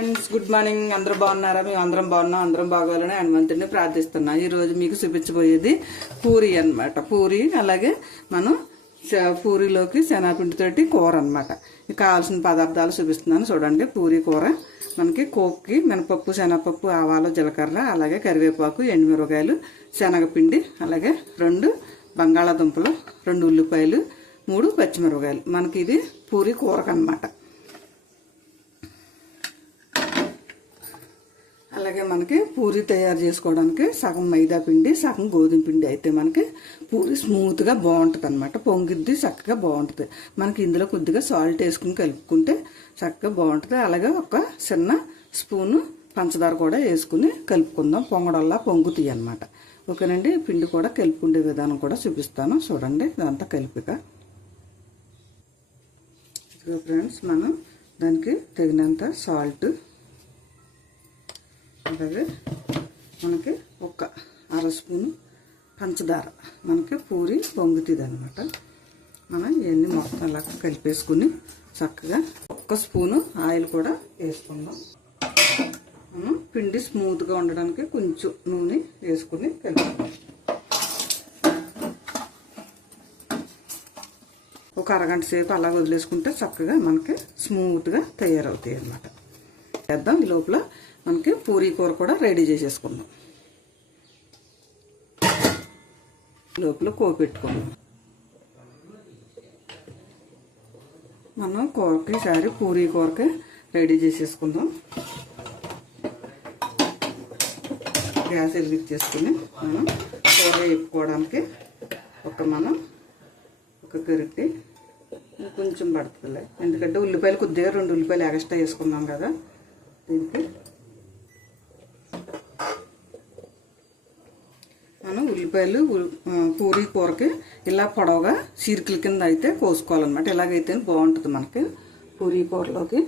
Friends, good morning. అందరూ బాగున్నారా? మేము అందరం బాగున్నాం. అందరం బాగోవాలని హనుమంతుడిని ప్రార్థిస్తున్నా. ఈరోజు మీకు చూపించబోయేది పూరి అన్నమాట. పూరి, అలాగే మనం పూరిలోకి శనగపిండితోటి కూర అన్నమాట. కావాల్సిన పదార్థాలు చూపిస్తున్నాను చూడండి. పూరి కూర మనకి కోక్కి మినపప్పు, శనగపప్పు, ఆవాలు, జీలకర్ర, అలాగే కరివేపాకు, ఎండుమిరపకాయలు, శనగపిండి, అలాగే 2 బంగాళాదుంపలు, 2 ఉల్లిపాయలు, 3 పచ్చిమిరపకాయలు. మనకి ఇది పూరి కూరకు అన్నమాట. అలాగే మనకి పూరి తయారు చేసుకోవడానికి సగం మైదా పిండి, సగం గోధుమ పిండి అయితే మనకి పూరి స్మూత్గా బాగుంటుంది అనమాట. పొంగిద్ది, చక్కగా బాగుంటుంది. మనకి ఇందులో కొద్దిగా సాల్ట్ వేసుకుని కలుపుకుంటే చక్కగా బాగుంటుంది. అలాగే ఒక చిన్న స్పూను పంచదార కూడా వేసుకుని కలుపుకుందాం. పొంగడల్లా పొంగుతాయి అనమాట. ఓకేనండి. పిండి కూడా కలుపుకుండే విధానం కూడా చూపిస్తాను చూడండి. ఇదంతా కలిపిక ఫ్రెండ్స్, మనం దానికి తగినంత సాల్ట్, అలాగే మనకి ఒక 1/2 స్పూను పంచదార, మనకి పూరి పొంగుతుంది అనమాట. మనం ఇవన్నీ మొత్తం అలా కలిపేసుకుని చక్కగా 1 స్పూను ఆయిల్ కూడా వేసుకుందాం. మనం పిండి స్మూత్గా ఉండడానికి కొంచెం నూనె వేసుకుని కలుపుకుందాం. ఒక అరగంట సేపు అలా వదిలేసుకుంటే చక్కగా మనకి స్మూత్గా తయారవుతాయి అన్నమాట. చేద్దాం. ఈ లోపల మనకి పూరీ కూర కూడా రెడీ చేసేసుకుందాం. లోపల పెట్టుకుందాం. మనం కూరకి ఈసారి పూరీ కూరకి రెడీ చేసేసుకుందాం. గ్యాస్ వెలిగించేసుకుని మనం కూర వేపుకోవడానికి మనం ఒక గరిటె కొంచెం పడుతుందిలే, ఎందుకంటే ఉల్లిపాయలు కొద్దిగా 2 ఉల్లిపాయలు ఎక్స్ట్రా వేసుకున్నాం కదా. దీనికి మనం ఉల్లిపాయలు పూరీ కూరకి ఇలా పొడవుగా చీరికల కింద అయితే కోసుకోవాలన్నమాట. ఇలాగైతే బాగుంటుంది మనకి పూరీ కూరలోకి.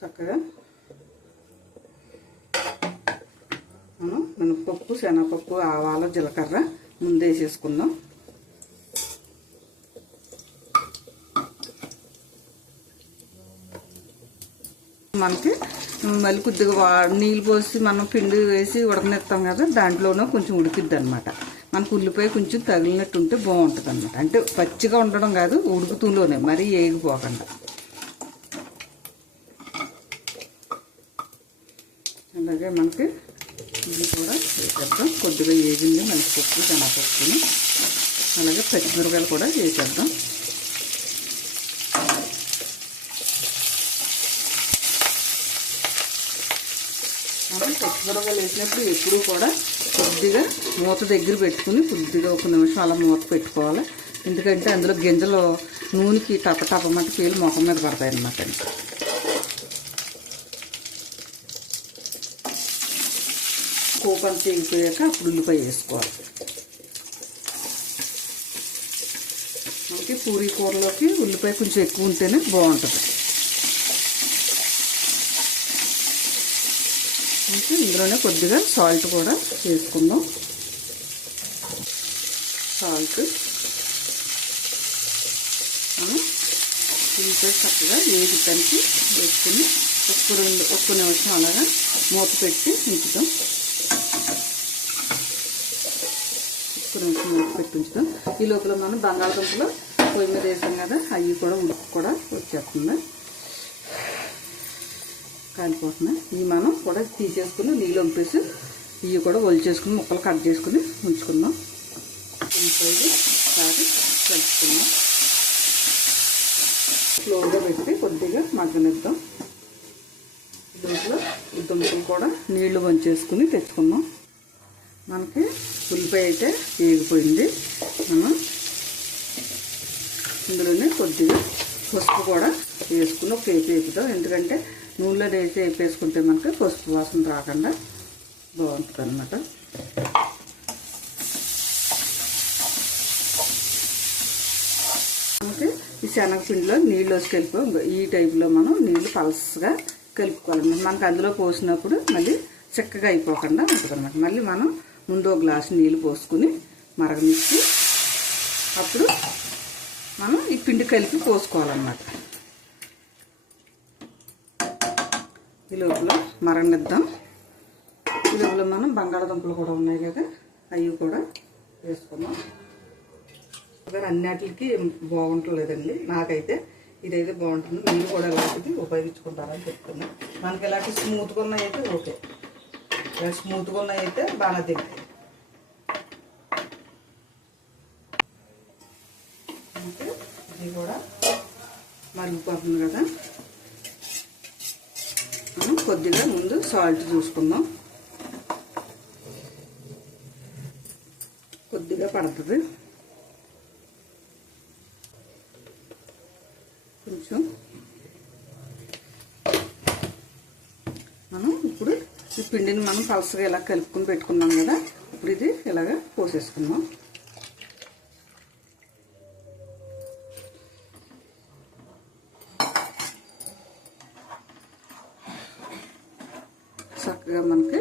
చక్కగా మనం మినపప్పు, శనగపప్పు, ఆవాలు, జీలకర్ర ముందే వేసేసుకుందాం. మనకి మళ్ళీ కొద్దిగా నీళ్ళు పోసి మనం పిండి వేసి ఉడకనిస్తాం కదా, దాంట్లోనూ కొంచెం ఉడికిద్ది అనమాట. మనకు ఉల్లిపాయ కొంచెం తగిలినట్టు ఉంటే బాగుంటుంది అనమాట. అంటే పచ్చిగా ఉండడం కాదు, ఉడుకుతూలోనే, మరీ ఏగిపోకుండా. అలాగే మనకి ఇది కూడా వేసేద్దాం. కొద్దిగా ఏగింది మినపప్పు, శనగపప్పుని, అలాగే పచ్చిమిరపకాయలు కూడా వేసేద్దాం. మనం పచ్చిమిరపకాయలు వేసినప్పుడు ఎప్పుడూ కూడా కొద్దిగా మూత దగ్గర పెట్టుకుని కొద్దిగా 1 నిమిషం అలా మూత పెట్టుకోవాలి. ఎందుకంటే అందులో గింజలు నూనెకి టపటపమంట పేలు ముఖం మీద పడతాయి అన్నమాట. కోపంతా తెగిపోయాక అప్పుడు ఉల్లిపాయ వేసుకోవాలి. మనకి పూరీ కూరలోకి ఉల్లిపాయ కొంచెం ఎక్కువ ఉంటేనే బాగుంటుంది. ఇందులోనే కొద్దిగా సాల్ట్ కూడా వేసుకుందాం. సాల్ట్ మనం ఉల్లిపాయ చక్కగా వేగటానికి వేసుకుని 1 నిమిషం అలాగా మూత పెట్టి ఉంచుతాం. 1 నిమిషం మూత పెట్టి ఉంచుతాం. ఈ లోపల మనం బంగాళదుంపలు పొయ్యి మీద వేసాం కదా, అవి కూడా ఉడుకు కూడా వచ్చేస్తుంది, కాలిపోతున్నాయి. ఇవి మనం కూడా తీసేసుకుని నీళ్ళు వంపేసి ఇవి కూడా ఒలిచేసుకుని ముక్కలు కట్ చేసుకుని ఉంచుకుందాం. ఉల్లిపాయలు ఒకసారి కలుపుకుందాం. స్లోగా పెట్టి కొద్దిగా మగ్గనిద్దాం. దీంట్లో దుంపలు కూడా నీళ్లు వంచేసుకుని తెచ్చుకుందాం. మనకి ఉల్లిపాయ అయితే వేగిపోయింది. మనం ఇందులోనే కొద్దిగా పసుపు కూడా వేసుకుని ఒక వేపు వేపుతాం. ఎందుకంటే నూనెలో వేసి వేపేసుకుంటే మనకి పసుపు వాసన రాకుండా బాగుంటుంది అన్నమాట. మనకి ఈ శనగపిండిలో నీళ్ళు వేసి కలిపి ఈ టైప్లో మనం నీళ్ళు పలసగా కలుపుకోవాలన్నమాట. మనకి అందులో పోసినప్పుడు మళ్ళీ చిక్కగా అయిపోకుండా ఉంటుంది అన్నమాట. మళ్ళీ మనం ముందు 1 గ్లాసు నీళ్ళు పోసుకుని మరగనిచ్చి అప్పుడు మనం ఈ పిండి కలిపి పోసుకోవాలన్నమాట. ఈ లోపల మరగనిద్దాం. ఈ లోపల మనం బంగాళదుంపలు కూడా ఉన్నాయి కదా, అవి కూడా వేసుకుందాం. అన్నిటికి బాగుంటలేదండి, నాకైతే ఇదైతే బాగుంటుంది. మీరు కూడా ఇలాంటిది ఉపయోగించుకుంటారని చెప్తున్నా. మనకి ఇలాంటి స్మూత్గా ఉన్నాయి అయితే ఓకే, ఇలా స్మూత్గా ఉన్నాయి అయితే బాగా తింటాయి. ఇది కూడా మరిగిపోతుంది కదా, మనం కొద్దిగా ముందు సాల్ట్ చూసుకుందాం. కొద్దిగా పడుతుంది, కొంచెం. మనం ఇప్పుడు ఈ పిండిని మనం పలసగా ఇలా కలుపుకొని పెట్టుకున్నాం కదా, ఇప్పుడు ఇది ఇలాగా పోసేసుకుందాం. చక్కగా మనకి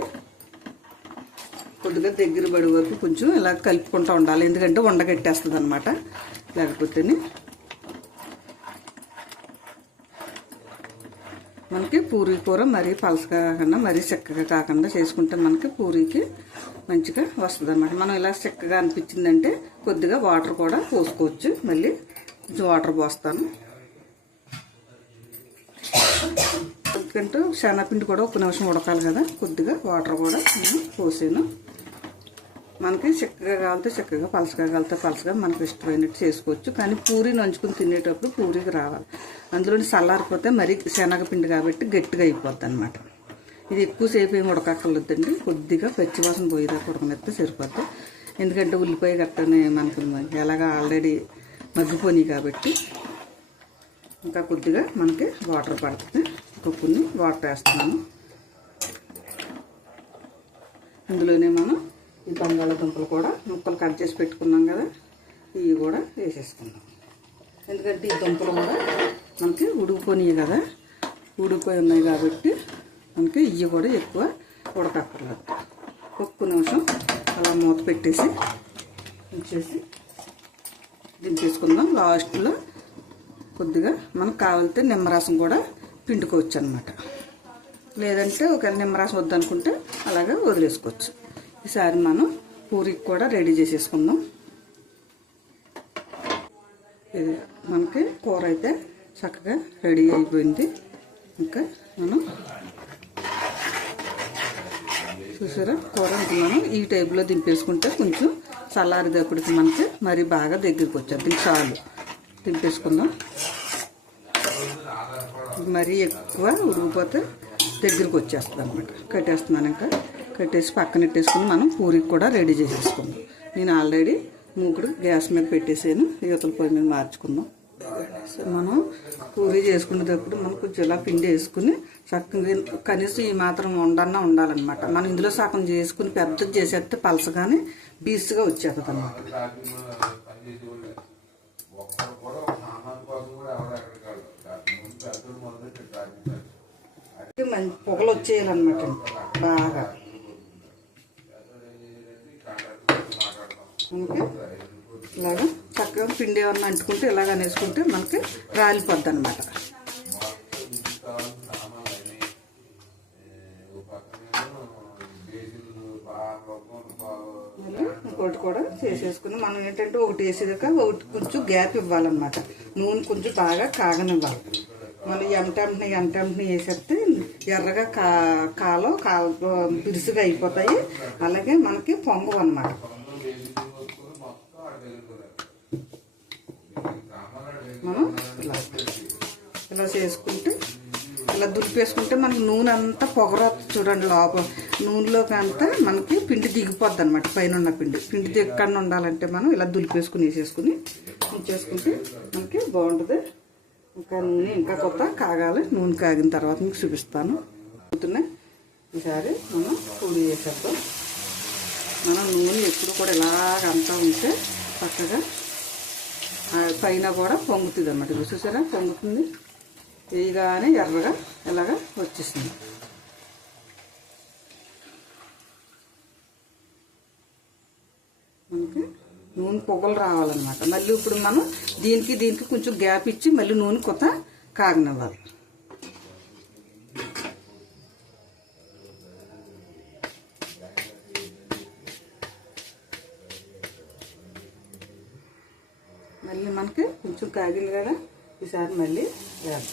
కొద్దిగా దగ్గర పడే వరకు కొంచెం ఇలా కలుపుకుంటూ ఉండాలి, ఎందుకంటే ఉండగట్టేస్తుంది అనమాట. లేకపోతే మనకి పూరీ కూర మరీ పలసగా కాకుండా మరీ చిక్కగా కాకుండా చేసుకుంటే మనకి పూరీకి మంచిగా వస్తుంది అనమాట. మనం ఇలా చిక్కగా అనిపించిందంటే కొద్దిగా వాటర్ కూడా పోసుకోవచ్చు. మళ్ళీ కొంచెం వాటర్ పోస్తాను, ఎందుకంటే శనగపిండి కూడా ఒక నిమిషం ఉడకాలి కదా. కొద్దిగా వాటర్ కూడా నేను పోసాను. మనకి చిక్కగా కావాలితే చిక్కగా, పలసగా కావాలితే పలసగా మనకి ఇష్టమైనట్టు చేసుకోవచ్చు. కానీ పూరి నంచుకుని తినేటప్పుడు పూరికి రావాలి. అందులో చల్లారిపోతే మరి శనగపిండి కాబట్టి గట్టిగా అయిపోద్ది అనమాట. ఇది ఎక్కువసేపు ఏమి ఉడకక్కర్లేదండి, కొద్దిగా పచ్చివాసన పోయేదాకా ఉడకనిస్తే సరిపోద్ది. ఎందుకంటే ఉల్లిపాయ గట్టనే మనకి ఎలాగా ఆల్రెడీ మగ్గిపోయి కాబట్టి ఇంకా కొద్దిగా మనకి వాటర్ పడుతుంది. కొన్ని వాటర్ వేస్తున్నాను. ఇందులోనే మనం ఈ బంగాళదుంపలు కూడా ముక్కలు కట్ చేసి పెట్టుకున్నాం కదా, ఇవి కూడా వేసేసుకుందాం. ఎందుకంటే ఈ దుంపలు కూడా మనకి ఉడికిపోయినాయి కదా, ఉడికిపోయి ఉన్నాయి కాబట్టి మనకి ఇవి కూడా ఎక్కువ ఉడకక్కర్లేదు. ఒక్క నిమిషం అలా మూత పెట్టేసి ఉంచేసి దింపేసుకుందాం. లాస్ట్లో కొద్దిగా మనకు కావాలితే నిమ్మరసం కూడా పిండుకోవచ్చు అనమాట. లేదంటే ఒకవేళ నిమ్మరసం వద్దనుకుంటే అలాగే వదిలేసుకోవచ్చు. ఈసారి మనం పూరికి కూడా రెడీ చేసేసుకుందాం. ఇది మనకి కూర అయితే చక్కగా రెడీ అయిపోయింది. ఇంకా మనం చూసారా కూర మనం ఈ టైప్లో దింపేసుకుంటే కొంచెం చల్లారిదప్పటికి మనకి మరీ బాగా దగ్గరికి వచ్చారు. దీనికి చాలు దింపేసుకుందాం. మరీ ఎక్కువ ఉడికిపోతే దగ్గరికి వచ్చేస్తుంది అనమాట. కట్టేస్తున్నాను, ఇంకా కట్టేసి పక్కన పెట్టేసుకుని మనం పూరికి కూడా రెడీ చేసేసుకుందాం. నేను ఆల్రెడీ మూకుడు గ్యాస్ మీద పెట్టేసాను, యువతల పొయ్యి మీద మార్చుకుందాం. మనం పూరి చేసుకునేటప్పుడు మనం కొంచెం ఇలా పిండి వేసుకుని చక్కగా కనీసం ఈ మాత్రం ఉండన్నా ఉండాలన్నమాట. మనం ఇందులో సగం చేసుకుని పెద్దది చేసేస్తే పలసగానే బీస్గా వచ్చేస్తుంది అనమాట. మంచి పొగలు వచ్చేయాలన్నమాట బాగా. మనకి ఇలాగా చక్కగా పిండి ఏమన్నా అంటుకుంటే ఇలాగ అనేసుకుంటే మనకి రాలిపోద్ది అనమాట. మళ్ళీ ఇంకోటి కూడా చేసేసుకుని మనం ఏంటంటే ఒకటి వేసేదాకా ఒకటి కొంచెం గ్యాప్ ఇవ్వాలన్నమాట. నూనె కొంచెం బాగా కాగనివ్వాలి. మళ్ళీ ఎంటెంటని వేసేస్తే ఎర్రగా కాలో బిరుసుగా అయిపోతాయి. అలాగే మనకి పొంగవు అన్నమాట. మనం ఇలా చేసుకుంటే ఇలా దులిపేసుకుంటే మనకి నూనె అంతా పొగరొచ్చు చూడండి. లోపల నూనెలోకి అంతా మనకి పిండి దిగిపోద్ది అనమాట. పైన ఉన్న పిండి దిగకుండా ఉండాలంటే మనం ఇలా దులిపేసుకుని వేసేసుకుని ఉంచేసుకుంటే మనకి బాగుంటుంది. ఇంకా నూనె ఇంకా కొత్త కాగాలి. నూనె కాగిన తర్వాత మీకు చూపిస్తాను. ఈసారి మనం పూరి వేసేద్దాం. మనం నూనె ఎప్పుడు కూడా ఇలాగంతా ఉంటే చక్కగా పైన కూడా పొంగుతుంది అన్నమాట. చూసారా పొంగుతుంది, వేయగానే ఎర్రగా ఇలాగా వచ్చేసింది. మనకి నూనె పొగలు రావాలన్నమాట. మళ్ళీ ఇప్పుడు మనం దీనికి కొంచెం గ్యాప్ ఇచ్చి మళ్ళీ నూనె కొత్త కాగనివ్వాలి. మనకి కొంచెం కాగింది కదా, ఈసారి మళ్ళీ వేద్దాం.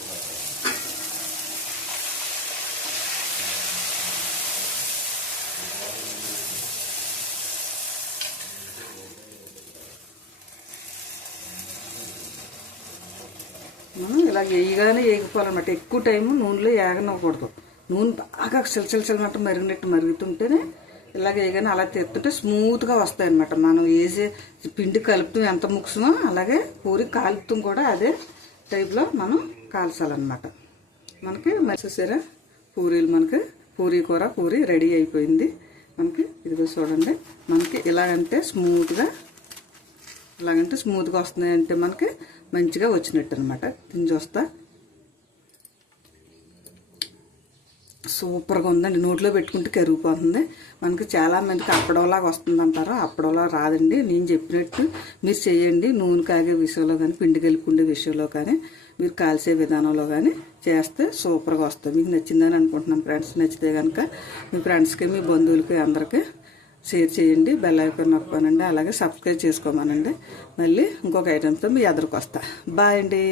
మనం ఇలా వేయగానే వేగిపోవాలన్నమాట. ఎక్కువ టైము నూనెలో వేగనివ్వకూడదు. నూనె బాగా చిలచిలచిలమంట మరిగినట్టు మరుగుతుంటేనే ఇలాగ వేయగానే అలా తెస్తుంటే స్మూత్గా వస్తాయి అన్నమాట. మనం వేసే పిండి కలుపుతూ ఎంత ముక్సుమో అలాగే పూరి కాలుపుతూ కూడా అదే టైప్లో మనం కాల్చాలన్నమాట. మనకి చూసారా పూరీలు, మనకి పూరీ కూర పూరి రెడీ అయిపోయింది. మనకి ఇదిగో చూడండి, మనకి ఇలాగంటే స్మూత్గా వస్తున్నాయంటే మనకి మంచిగా వచ్చినట్టు అనమాట. తిని చూస్తా సూపర్గా ఉందండి. నోట్లో పెట్టుకుంటే కరిగిపోతుంది. మనకి చాలామందికి అప్పడంలాగా వస్తుంది అంటారు. అప్పడంలా రాదండి. నేను చెప్పినట్టు మీరు చేయండి. నూనె కాగే విషయంలో కానీ, పిండి కలుపుకుండే విషయంలో కానీ, మీరు కాల్చే విధానంలో కానీ చేస్తే సూపర్గా వస్తుంది. మీకు నచ్చిందని అనుకుంటున్నాను ఫ్రెండ్స్. నచ్చితే కనుక మీ ఫ్రెండ్స్కి, మీ బంధువులకి అందరికీ షేర్ చేయండి. బెల్ ఐకాన్ నొక్కనండి. అలాగే సబ్స్క్రైబ్ చేసుకోమనండి. మళ్ళీ ఇంకొక ఐటెంతో మీ ఎదురుకు వస్తా. బాయ్ అండి.